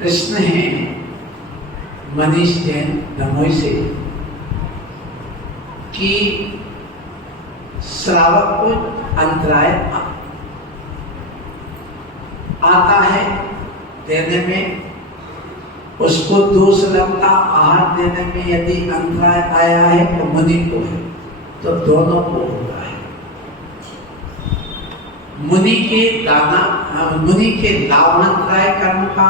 प्रश्न है मनीष जैन दमोई से कि श्रावक को अंतराय आता है देने में, उसको दोष लगता आहार देने में यदि अंतराय आया है तो मुनि को है, तो दोनों को होता है। मुनि के लाभांतराय कर्म का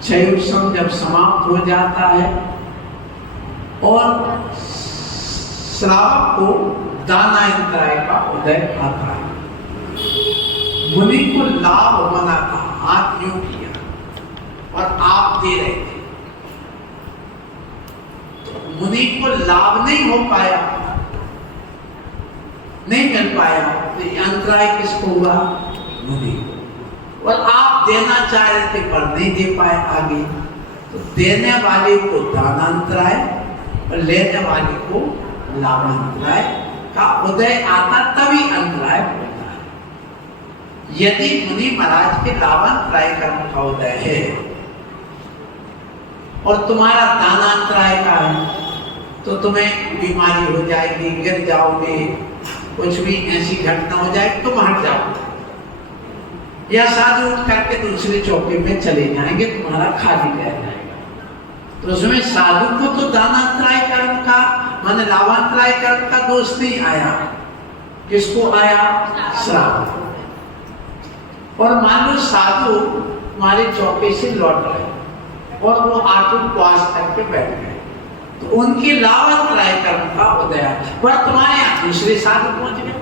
क्षयोत्सव जब समाप्त हो जाता है और श्रावक को दानांतराय का उदय आता है। मुनि को लाभ मना था, हाथ यूं किया और आप दे रहे थे, तो मुनि को लाभ नहीं हो पाया, नहीं मिल पाया, तो अंतराय किसको हुआ? मुनि को। और आप देना चाह रहे थे पर नहीं दे पाए आगे, तो देने वाले को दानांतराय और लेने वाले को लाभांतराय का उदय आता, तभी अंतराय होता है। यदि मुनि महाराज के लाभांतराय कर्म का उदय है और तुम्हारा दानांतराय का है, तो तुम्हें बीमारी हो जाएगी, गिर जाओगे, कुछ भी ऐसी घटना हो जाएगी, तुम हट जाओगे, या साधु उठ करके दूसरे चौके में चले जाएंगे, तुम्हारा खाली रह जाएगा। तो उसमें साधु को तो दानांतराय कर्म का माने लाभांतराय कर्म का दोष नहीं आया, किसको आया? श्रावक। और मान लो साधु तुम्हारे चौके से लौट रहे और वो आटू उपवास करके बैठ गए, तो उनके लाभांतराय कर्म का उदय आया, पर तुम्हारे यहाँ दूसरे साधु पहुंच गए,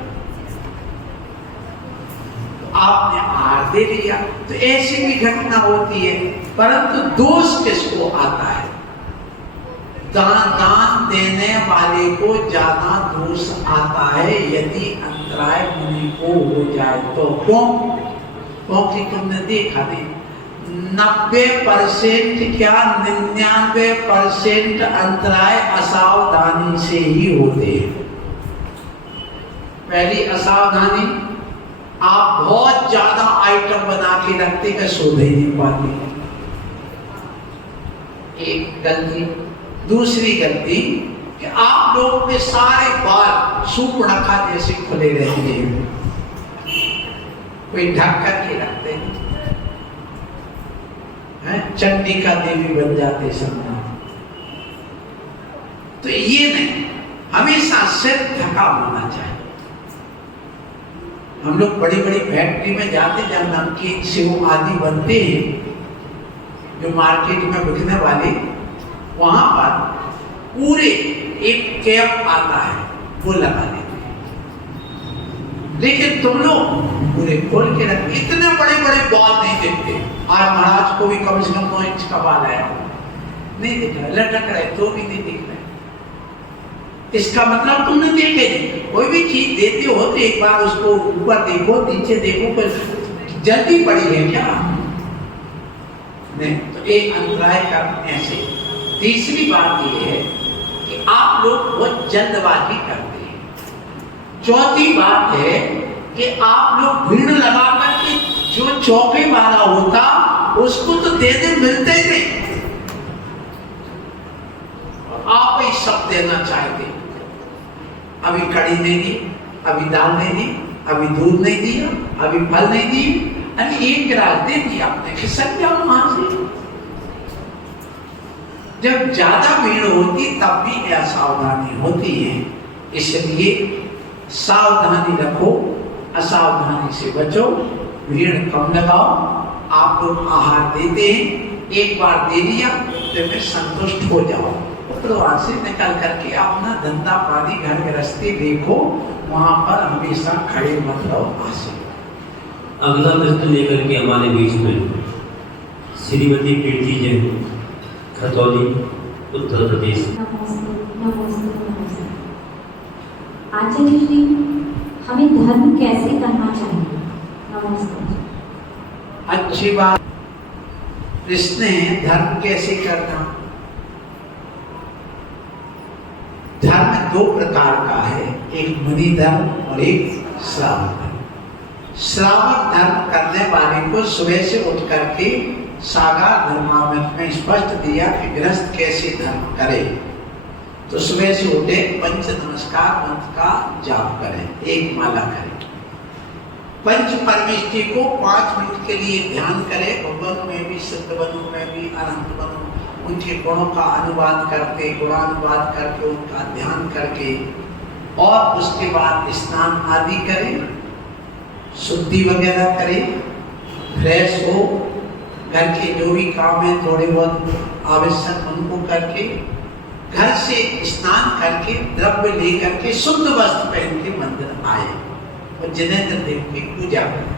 आपने आहार दे लिया, तो ऐसी भी घटना होती है। परंतु दोष किसको आता है? दान देने वाले को ज्यादा दोष आता है यदि अंतराय मुनि को हो जाए तो। क्योंकि तुमने देखा नहीं, 90% क्या 99% अंतराय असावधानी से ही होते हैं। पहली असावधानी, आप बहुत ज्यादा आइटम बना के रखते कि सोध ही नहीं पाते, एक गलती। दूसरी गलती कि आप लोगों के सारे बाल सूर्पणखा जैसे खुले रहते हैं, कोई ढक करके रखते हैं, चंडिका देवी बन जाते सब। तो ये नहीं, हमेशा सिर ढका होना चाहिए। हम लोग बड़ी बड़ी फैक्ट्री में जाते जब नमकीन सेव आदि बनते हैं जो मार्केट में बिकने वाले, वहां पर पूरे एक कैप आता है वो लगा देते हैं, लेकिन तुम लोग पूरे खोल के रखते, इतने बड़े बड़े बाल नहीं देखते। आज महाराज को भी कम से कम 9 इंच का बाल आया, नहीं दिख रहा, लटक रहे तो भी नहीं दिख रहे। इसका मतलब तुमने देखे नहीं। कोई भी चीज देते हो तो एक बार उसको ऊपर देखो, नीचे देखो, पर जल्दी पड़ी है क्या? नहीं, तो एक अंतराय कर्म ऐसे। तीसरी बात यह है कि आप लोग बहुत जल्दबाजी करते हैं। चौथी बात है कि आप लोग भीड़ लगा करके जो चौके वाला होता उसको तो देने मिलते ही नहीं, आप ही सब देना चाहते। अभी कड़ी नहीं दी, अभी दाल नहीं दी, अभी दूध नहीं दिया, अभी फल नहीं दी, अभी एक गिलास दे दिया, आपने खिसक जाओ वहां से। जब ज्यादा भीड़ होती तब भी असावधानी होती है, इसलिए सावधानी रखो, असावधानी से बचो, भीड़ कम लगाओ। आप लोग आहार देते हैं, एक बार दे दिया तो फिर संतुष्ट हो जाओ, वहां से निकल करके अपना धंधा पानी घर गृहस्थी देखो, वहां पर हमेशा खड़े मत रहो। अगला प्रश्न लेकर के हमारे बीच में श्रीमती प्रीति जैन, खतौली, उत्तर प्रदेश। आचार्य जी, हमें धर्म कैसे करना चाहिए? नमस्कार। अच्छी बात। प्रश्न है धर्म कैसे करना। धर्म 2 प्रकार का है, एक मुनि धर्म और एक श्रावक धर्म। श्रावक धर्म करने वाले को सुबह से उठ करके सागार धर्मामृत में स्पष्ट दिया कि गृहस्थ कैसे धर्म करे। तो सुबह से उठे पंच नमस्कार मंत्र का जाप करें, एक माला करें। पंच परमेष्टि को 5 मिनट के लिए ध्यान करें। भगवान में भी, सिद्ध बनों में भी, अनंत बनों, उनके गुणों का अनुवाद करके, गुणानुवाद करके, उनका ध्यान करके, और उसके बाद स्नान आदि करें, शुद्धि वगैरह करें, फ्रेश हो, घर के जो भी काम है थोड़े बहुत आवश्यक उनको करके, घर से स्नान करके, द्रव्य लेकर के, शुद्ध वस्त्र पहन के मंदिर आए और जिनेंद्र देव की पूजा करें।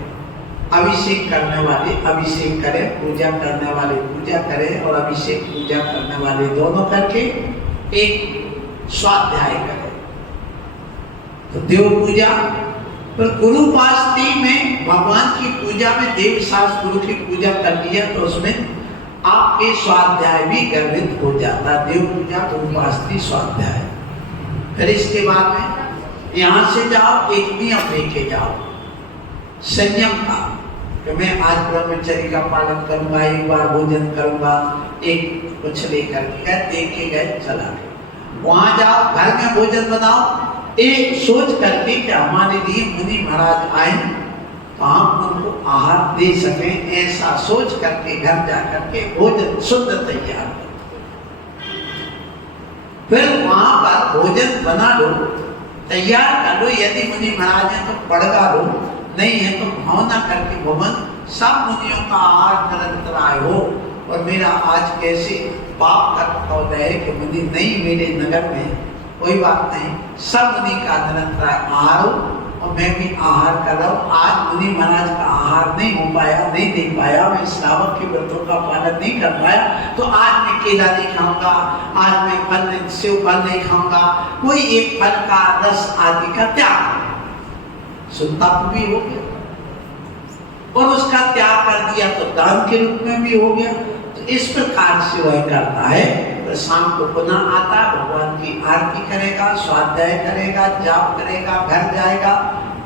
अभिषेक करने वाले अभिषेक करें, पूजा करने वाले पूजा करें, और अभिषेक पूजा करने वाले दोनों करके एक स्वाध्याय करें। तो देव पूजा पर गुरु उपासना में, भगवान की पूजा में देव शास्त्र गुरु की पूजा कर लिया तो उसमें आपके स्वाध्याय भी गर्भित हो जाता। देव पूजा गुरु उपासना स्वाध्याय। फिर इसके बाद में यहाँ से जाओ, एक नियम लेके जाओ संयम का, कि मैं आज ब्रह्मचर्य का पालन करूंगा, एक बार भोजन करूंगा, एक कुछ लेकर के देख के गए, चला गए। वहां जाओ, घर में भोजन बनाओ, एक सोच करके कि हमारे लिए मुनि महाराज आए तो हम उनको आहार दे सकें, ऐसा सोच करके घर जा करके भोजन शुद्ध तैयार करो। फिर वहां पर भोजन बना लो, तैयार कर लो। यदि मुनि महाराज है तो पड़गा लो, नहीं है तो भावना करके भवन सब मुनियों का आहार निरंतर आए हो। और मेरा आज कैसे पाप का पौधा है कि मुनि नहीं मेरे नगर में, कोई बात नहीं, सब मुनि का निरंतर आहार हो और मैं भी आहार कर रहा हूँ। आज मुनि महाराज का आहार नहीं हो पाया, नहीं दे पाया, मैं श्रावक के व्रतों का पालन नहीं कर पाया, तो आज मैं केला नहीं खाऊंगा, आज मैं फल सेव फल नहीं खाऊंगा, कोई एक फल का रस आदि का त्याग, सुनता भी हो गया, और उसका त्याग कर दिया तो दान के रूप में भी हो गया। तो इस प्रकार से वह करता है। तो शाम को पुनः आता, भगवान की आरती करेगा, स्वाध्याय करेगा, जाप करेगा, घर जाएगा,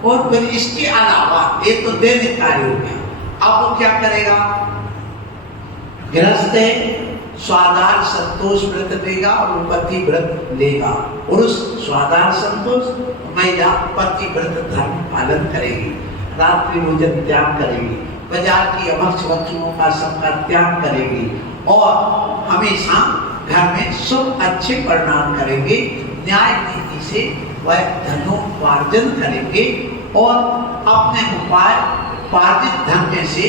और फिर इसके अलावा ये तो दैनिक कार्य हो गया। अब वो क्या करेगा? गृहस्थ है, स्वाधार संतोष व्रत लेगा और पति व्रत लेगा, और उस स्वाधार संतोष महिला पति व्रत धर्म पालन करेगी, रात्रि भोजन त्याग करेगी, बाजार की अभक्ष वस्तुओं का सबका त्याग करेगी, और हमेशा घर में शुभ अच्छे परिणाम करेंगे। न्याय नीति से वह धनोपार्जन करेंगे, और अपने उपाय पार्जित धन में से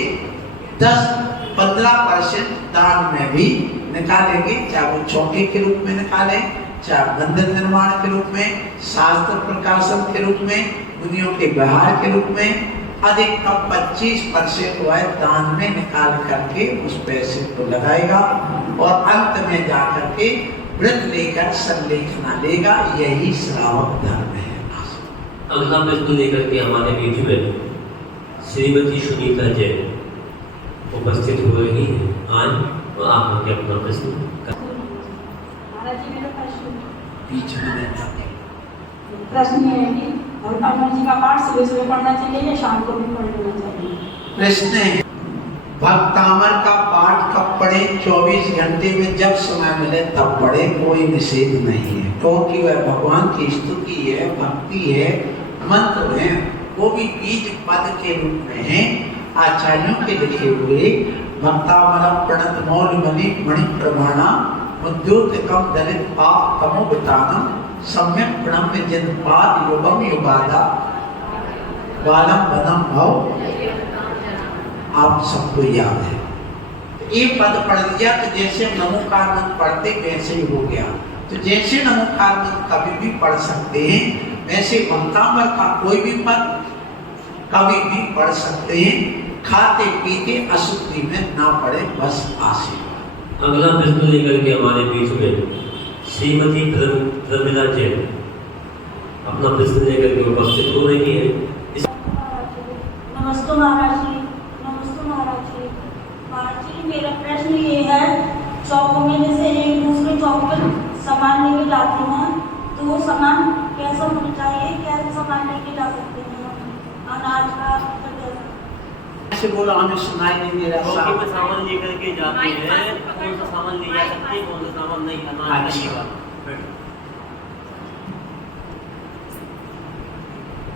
10-15% दान में भी निकालेंगे, चाहे वो चौके के रूप में निकालें, चाहे मंदिर निर्माण के रूप में, शास्त्र प्रकाशन के रूप में, मुनियों के व्यवहार के रूप में। अधिकतम 25% वह दान में निकाल करके उस पैसे को लगाएगा, और अंत में जाकर के व्रत लेकर संलेखना लेगा। यही श्रावक धर्म है। अगला प्रश्न लेकर के हमारे बीच में श्रीमती सुनीता जैन उपस्थित हो रही है आज, और आप लोग अपना प्रश्न महाराज जी, मेरा बीच में प्रश्न ये है कि भगवान जी का पाठ सुबह सुबह पढ़ना चाहिए या शाम को भी पढ़ लेना चाहिए? प्रश्न है, भक्तामर का पाठ कब पढ़े? 24 घंटे में जब समय मिले तब पढ़े, कोई निषेध नहीं है, क्योंकि वह भगवान की स्तुति है, भक्ति है, मंत्र है, वो भी बीज पद के रूप में है। आचार्यों के लिखे हुए भक्तामर प्रणत मौलमणि मणि प्रमाणा उद्योतकम दलित पाप तमोबतानम सम्यक प्रणम्य जिन पाद युगम युगादा बालम बनम भव, आप सबको याद है। तो ये पद पढ़ लिया तो जैसे नमोकार मंत्र पढ़ते वैसे ही हो गया। तो जैसे नमोकार मंत्र कभी भी पढ़ सकते हैं, वैसे भक्तामर का कोई भी पद कभी भी पढ़ सकते हैं। खाते पीते अशुद्धि में ना पड़े, बस आशीर्वाद। अगला प्रश्न लेकर के हमारे बीच में श्रीमती प्रमिला जैन अपना प्रश्न लेकर के उपस्थित हो रही है। नमस्ते महाराज जी। नमस्ते महाराज जी। महाराज जी, मेरा प्रश्न ये है, चौक में जैसे एक दूसरे चौक पर सामान लेके जाते हैं, तो वो सामान कैसा होना चाहिए? कैसे सामान लेके जा सकते हैं? अनाज का, से बोलो, हमें सुनाई नहीं दे रहा चौकी में साहब। सामान लेकर के जाते हैं, कौन सा सामान ले जा सकते हैं, कौन सा सामान नहीं लाना अच्छा। चाहिए।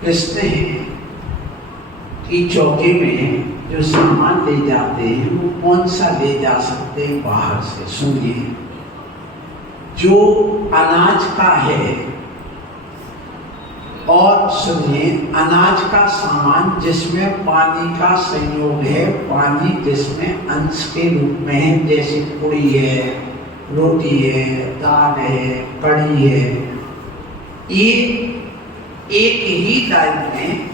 प्रश्न है कि चौके में जो सामान ले जाते हैं वो कौन सा ले जा सकते हैं बाहर से? सुनिए, जो अनाज का है, और सुनिए अनाज का सामान जिसमें पानी का संयोग है, पानी जिसमें अंश के रूप में है, जैसे पूरी है, रोटी है, दाल है, कढ़ी है, ये एक ही लाइन में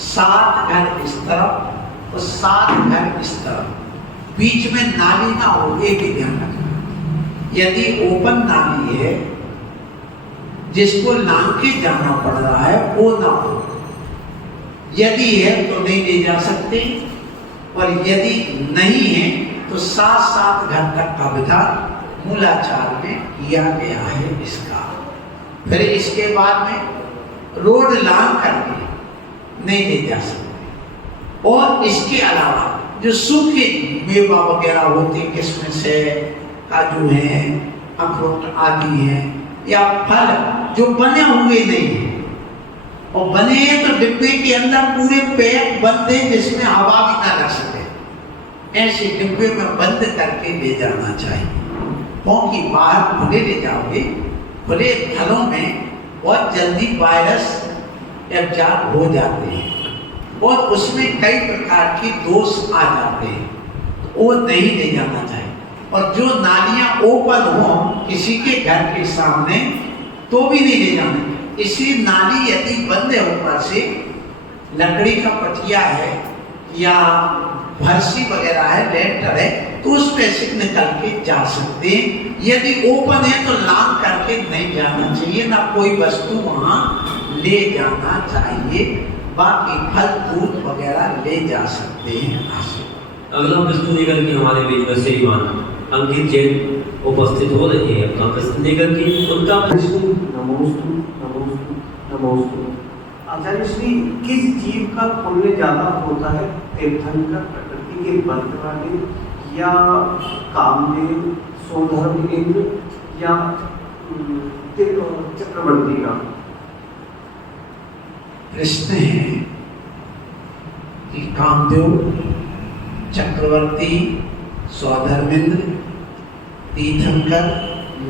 7 घर इस तरफ और 7 घर इस तरफ, बीच में नाली ना हो, ये भी ध्यान रखना। यदि ओपन नाली है जिसको लांग के जाना पड़ रहा है, वो ना हो। यदि है तो नहीं ले जा सकते, और यदि नहीं है तो 7 घर तक का विधान मूलाचार में किया गया है इसका। फिर इसके बाद में रोड लांग करके नहीं ले जा सकते। और इसके अलावा जो सूखे मेवा वगैरह होते, किशमिश है, काजू है, अखरोट आदि है, या फल जो बने हुए नहीं है, और बने हैं तो डिब्बे के अंदर पूरे पैक बंद है जिसमें हवा भी ना लग सके, ऐसे डिब्बे में बंद करके ले जाना चाहिए। क्योंकि बाहर खुले ले जाओगे, खुले फलों में बहुत जल्दी वायरस एब्जॉर्ब हो जाते हैं और उसमें कई प्रकार के दोष आ जाते हैं, वो नहीं ले जाना चाहिए। और जो नालियां ओपन हो किसी के घर के सामने तो भी नहीं ले जाना। इसी नाली यदि बंद है, ऊपर से लकड़ी का पटिया है या भरसी वगैरह है, लेंटर है, तो उस पे से निकल के जा सकते हैं। यदि ओपन है तो लांग करके नहीं जाना चाहिए, ना कोई वस्तु वहां ले जाना चाहिए। बाकी फल दूध वगैरह ले जा सकते हैं। अगला प्रश्न लेकर के हमारे बीच में श्रीमान अंकित जैन उपस्थित हो रही है। अपना प्रश्न लेकर के उनका नमोस्तु नमोस्तु नमोस्तु। आचार्य श्री, किस जीव का पुण्य ज्यादा होता है, तीर्थंकर प्रकृति के बंध वाले, या कामदेव सोधर्म इंद्र, या चक्रवर्ती का? प्रश्न है कि कामदेव, चक्रवर्ती, सौधर्मेंद्र, तीर्थंकर,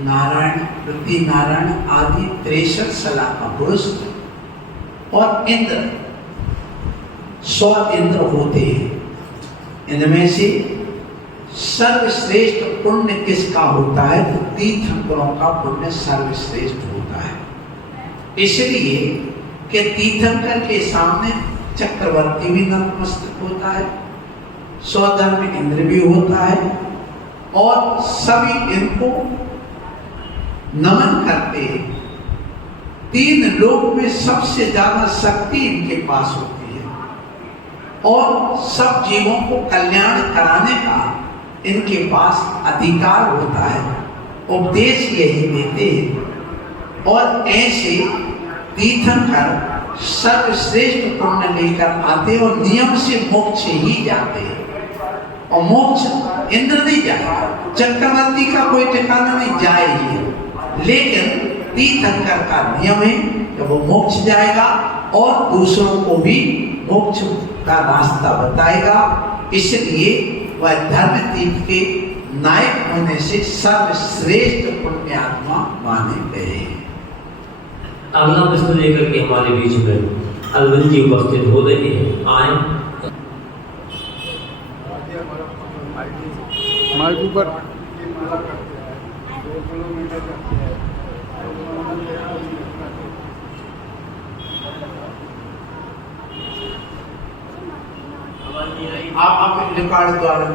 नारायण, पृथ्वी नारायण आदि 63 सलाह का पुरुष और इंद्र 100 इंद्र होते हैं। इनमें से सर्वश्रेष्ठ पुण्य किसका होता है? तो तीर्थंकरों का पुण्य सर्वश्रेष्ठ होता है। इसलिए कि तीर्थंकर के सामने चक्रवर्ती भी नतमस्तक होता है, सौधर्म इंद्र भी होता है, और सभी इनको नमन करते हैं। 3 लोक में सबसे ज्यादा शक्ति इनके पास होती है, और सब जीवों को कल्याण कराने का इनके पास अधिकार होता है। उपदेश यही देते हैं। और ऐसे तीर्थंकर सर्वश्रेष्ठ पुण्य लेकर आते और नियम से मोक्ष ही जाते हैं। और मोक्ष इंद्र नहीं जाएगा, चक्रवर्ती का कोई ठिकाना नहीं, जाएगी। लेकिन तीर्थंकर का नियम है कि वो मोक्ष जाएगा और दूसरों को भी मोक्ष का रास्ता बताएगा। इसलिए वह धर्म तीर्थ के नायक होने से सर्वश्रेष्ठ पुण्यात्मा माने गए हैं। अगला प्रश्न लेकर के हमारे बीच में अरविंद जी उपस्थित हो रहे हैं। आए माइक ऊपर। आप रिकॉर्ड द्वारा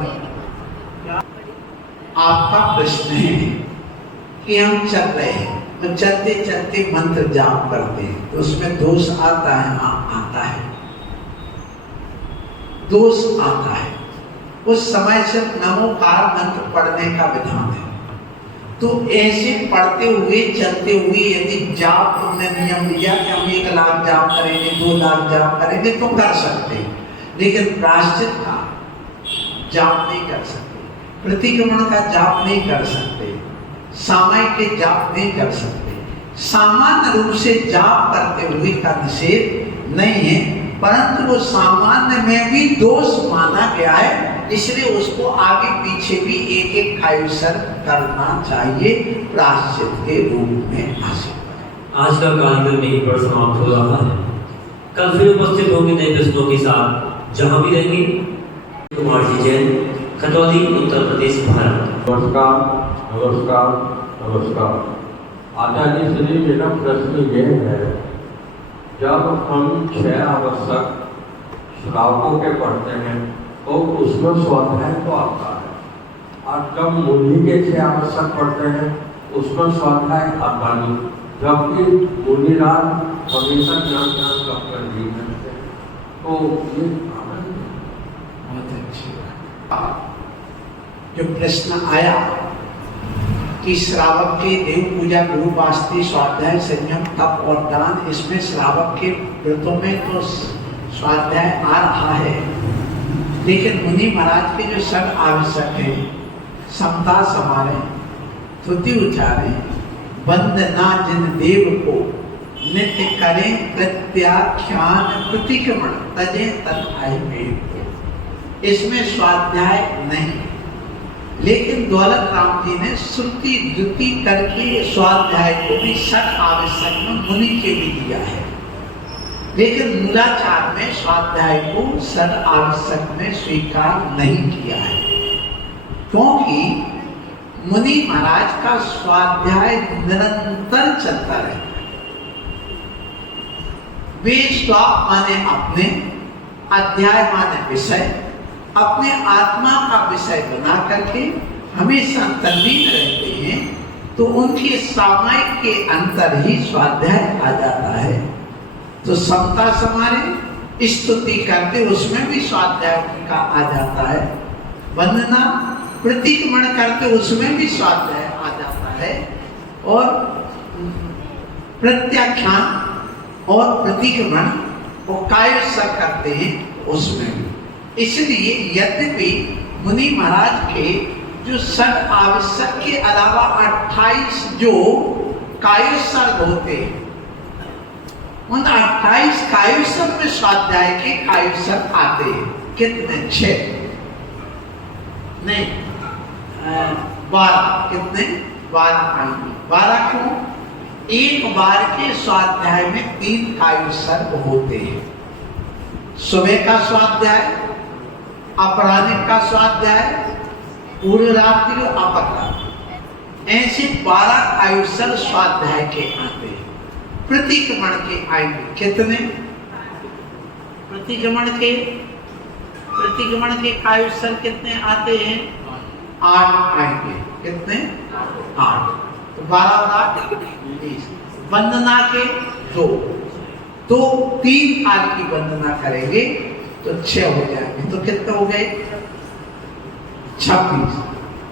आपका प्रश्न है कि हम चल रहे हैं तो चलते चलते मंत्र जाप करते हैं तो उसमें दोष आता है? हाँ, आता है, दोष आता है। उस समय से नमोकार मंत्र पढ़ने का विधान है। तो ऐसे पढ़ते हुए चलते हुए यदि जाप तुमने नियम लिया कि हम 1 लाख जाप करेंगे, 2 लाख जाप करेंगे तो कर सकते हैं। लेकिन प्रायश्चित का जाप नहीं कर सकते, प्रतिक्रमण का जाप नहीं कर सकते, सामायिक के जाप नहीं कर सकते। सामान्य रूप से जाप करते हुए का निषेध नहीं है, परंतु वो सामान्य में भी दोष माना गया है, इसलिए उसको आगे पीछे भी एक एक कायुसर करना चाहिए प्रायश्चित के रूप में। आज का कार्यक्रम यहीं पर समाप्त हो रहा है। कल फिर उपस्थित होंगे नए प्रश्नों के साथ, जहां भी रहेंगे। कुमार जी जैन, खतौली, उत्तर प्रदेश, भारत। नमस्कार नमस्कार नमस्कार। आचार्य श्री, मेरा प्रश्न ये है, जब हम 6 आवश्यक श्रावकों के पढ़ते हैं तो उसमें स्वाध्याय तो आता है, और जब मुनि के 6 आवश्यक पढ़ते हैं उसमें स्वाध्याय आता नहीं, जबकि मुनिराज हमेशा ज्ञान कर दी करते हैं, तो ये बहुत अच्छी बात। जो प्रश्न आया कि श्रावक के देव पूजा, गुरु वास्ते, स्वाध्याय, संयम, तप और दान, इसमें श्रावक के व्रतों में तो स्वाध्याय आ रहा है, लेकिन मुनि महाराज के जो सब आवश्यक है, समता समारे, स्तुति उचारे, वंदना जिन देव को, नित्य करें प्रत्याख्यान, प्रतिक्रमण तजे तन आए वेद को, इसमें स्वाध्याय नहीं। लेकिन दौलत राम जी ने श्रुति द्युति करके स्वाध्याय को भी सठ आवश्यक में मुनि के भी दिया है, लेकिन मूलाचार में स्वाध्याय को सठ आवश्यक में स्वीकार नहीं किया है, क्योंकि मुनि महाराज का स्वाध्याय निरंतर चलता रहता है। वे स्व माने अपने, अध्याय माने विषय, अपने आत्मा का विषय बना करके हमेशा तल्लीन रहते हैं, तो उनके सामायिक के अंतर ही स्वाध्याय आ जाता है। तो समता समारे, स्तुति करते उसमें भी स्वाध्याय का आ जाता है, वंदना प्रतिक्रमण करते उसमें भी स्वाध्याय आ जाता है, और प्रत्याख्यान और प्रतिक्रमण और कायोत्सव करते हैं उसमें भी। इसलिए यद्यपि मुनि महाराज के जो सठ आवश्यक के अलावा 28 जो कायोत्सर्ग होते हैं, उन 28 कायोत्सर्ग में स्वाध्याय के कायोत्सर्ग आते हैं। कितने? 6 नहीं 12। कितने? 12 आएंगे। 12 क्यों? एक बार के स्वाध्याय में 3 कायोत्सर्ग होते हैं। सुबह का स्वाध्याय, अपराह्न का स्वाध्याय, पूर्व रात्रि और अपराह्न, ऐसे 12 कायोत्सर्ग स्वाध्याय के आते हैं। प्रतिक्रमण के आएंगे कितने? प्रतिक्रमण के कायोत्सर्ग कितने आते हैं? 8 आएंगे। कितने? 8। तो 12 और 8 20। वंदना के 2, तो 3 काल की वंदना करेंगे तो 6 हो जाएंगे, तो कितने हो गए? 26।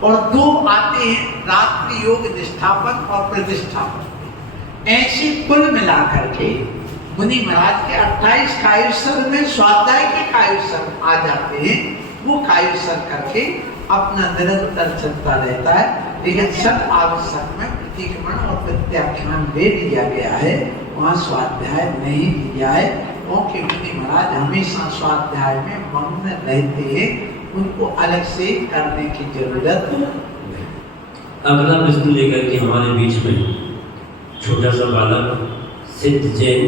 और 2 आते हैं रात्रि योग निष्ठापन और प्रतिष्ठापन। ऐसे कुल मिलाकर के मुनि महाराज के 28 कायोत्सर्ग में स्वाध्याय के कायोत्सर्ग आ जाते हैं। वो कायोत्सर्ग करके अपना निरंतर चलता रहता है, लेकिन सब आवश्यक में प्रतिक्रमण और प्रत्याख्यान दे दिया गया है, वहाँ स्वाध्याय नहीं दिया है, क्योंकि मुनि महाराज हमेशा स्वाध्याय में मग्न रहते हैं, उनको अलग से करने की जरूरत नहीं। अगला प्रश्न लेकर के हमारे बीच में छोटा सा बालक सिद्ध जैन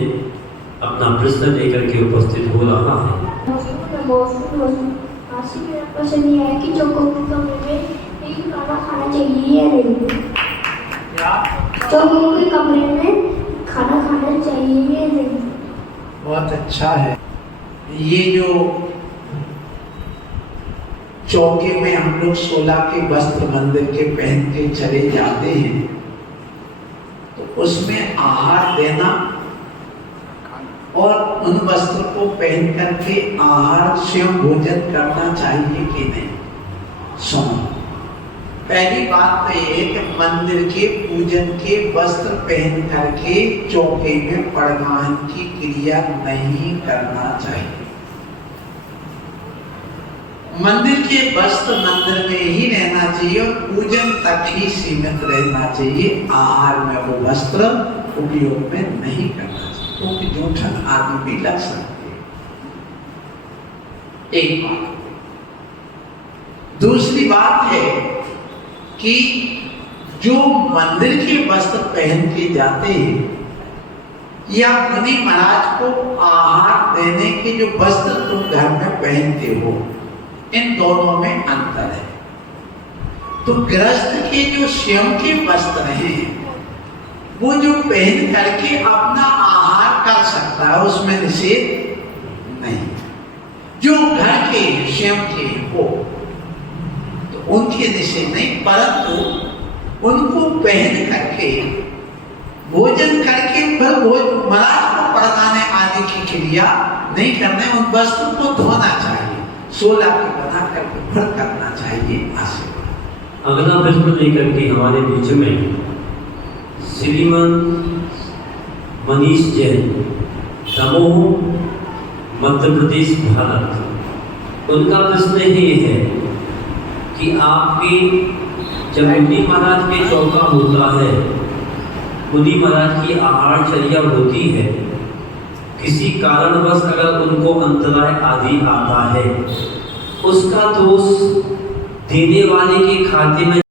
अपना प्रश्न लेकर के उपस्थित हो रहा है। मेरा प्रश्न ये है कि चौकों के कमरे में एक खाना खाना चाहिए या नहीं? चौकों के कमरे में खाना खाना चाहिए या नहीं? बहुत अच्छा है। ये जो चौके में हम लोग 16 के वस्त्र मंदिर के पहन के चले जाते हैं, तो उसमें आहार देना और उन वस्त्र को पहन करके आहार स्वयं भोजन करना चाहिए कि नहीं? सुनो, पहली बात तो ये है कि मंदिर के पूजन के वस्त्र पहन करके चौके में परिवहन की क्रिया नहीं करना चाहिए। मंदिर के वस्त्र मंदिर में ही रहना चाहिए और पूजन तक ही सीमित रहना चाहिए। आहार में वो वस्त्र उपयोग में नहीं करना चाहिए, क्योंकि जूठन आदि भी लग सकती है। एक बात। दूसरी बात है कि जो मंदिर के वस्त्र पहन के जाते हैं या मुनि महाराज को आहार देने के जो वस्त्र तुम घर में पहनते हो, इन दोनों में अंतर है। तो गृहस्थ के जो स्वयं के वस्त्र हैं वो जो पहन करके अपना आहार कर सकता है, उसमें निषेध नहीं। जो घर के स्वयं के हो तो उनके निषेध नहीं, परंतु उनको पहन करके भोजन करके फिर महाराज को पड़काने आदि की क्रिया नहीं करने, उन वस्त्र को धोना चाहिए, 16 की बना करके फिर करना चाहिए। आशीर्वाद। अगला प्रश्न लेकर के हमारे बीच में श्रीमान मनीष जैन, दमोह, मध्य प्रदेश, भारत। उनका प्रश्न ये है कि आपके जब मुनि महाराज के चौका होता है, मुनि महाराज की आहारचर्या होती है, किसी कारणवश अगर उनको अंतराय आदि आता है, उसका दोष देने वाले के खाते में